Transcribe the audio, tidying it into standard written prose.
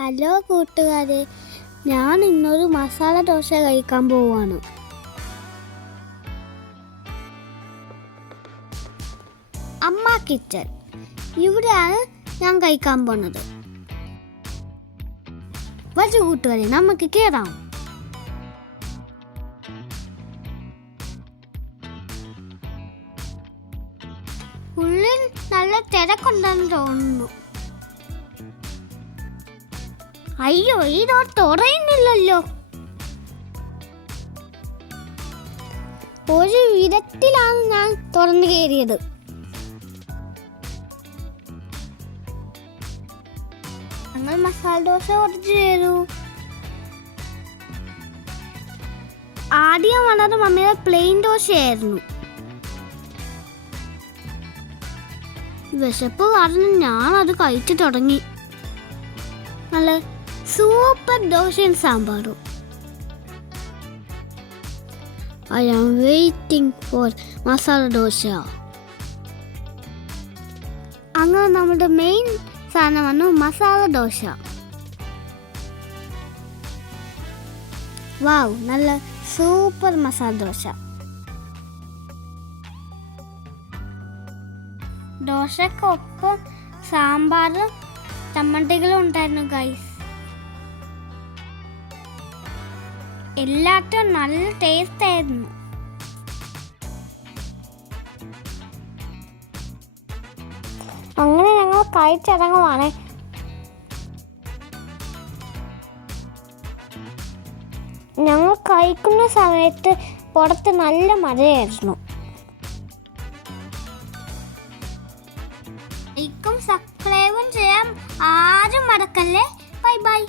Hello കൂട്ടുകാരെ, ഞാൻ ഇന്നൊരു മസാല ദോശ കഴിക്കാൻ പോവാണ്. അമ്മ കിച്ചൺ, ഇവിടെയാണ് ഞാൻ കഴിക്കാൻ പോണത്. വരൂ കൂട്ടുകാരെ, നമുക്ക് കയറാം. ഉള്ളിൽ നല്ല തിരക്കുണ്ടെന്ന് തോന്നുന്നു. അയ്യോ, ഈ ഡോർ തുറയുന്നില്ലല്ലോ. ഒരു വിധത്തിലാണ് ഞാൻ തുറന്നു കയറിയത്. ഞങ്ങൾ മസാല ദോശ ഓർഡർ ചെയ്തു. ആദ്യം വന്നത് മമ്മിയുടെ പ്ലെയിൻ ദോശയായിരുന്നു. വിശപ്പ് കാരണം ഞാൻ അത് കഴിച്ചു തുടങ്ങി. നല്ല സൂപ്പർ ദോശയും സാമ്പാറും. I am waiting for masala dosa. അങ്ങനെ നമ്മുടെ മെയിൻ സാധനമാണ് മസാല ദോശ. വാവ്, നല്ല സൂപ്പർ മസാല ദോശ. ദോശക്കൊപ്പം സാമ്പാറും ചമ്മന്തികളും ഉണ്ടായിരുന്നു ഗൈസ്. എല്ലാത്തും നല്ല ടേസ്റ്റ് ആയിരുന്നു. അങ്ങനെ ഞങ്ങൾ കഴിച്ചിറങ്ങുവാണ്. ഞങ്ങൾ കഴിക്കുന്ന സമയത്ത് പുറത്ത് നല്ല മഴയായിരുന്നു. ലൈക്കും സബ്സ്ക്രൈബും ചെയ്യാൻ ആരും മറക്കല്ലേ. Bye bye.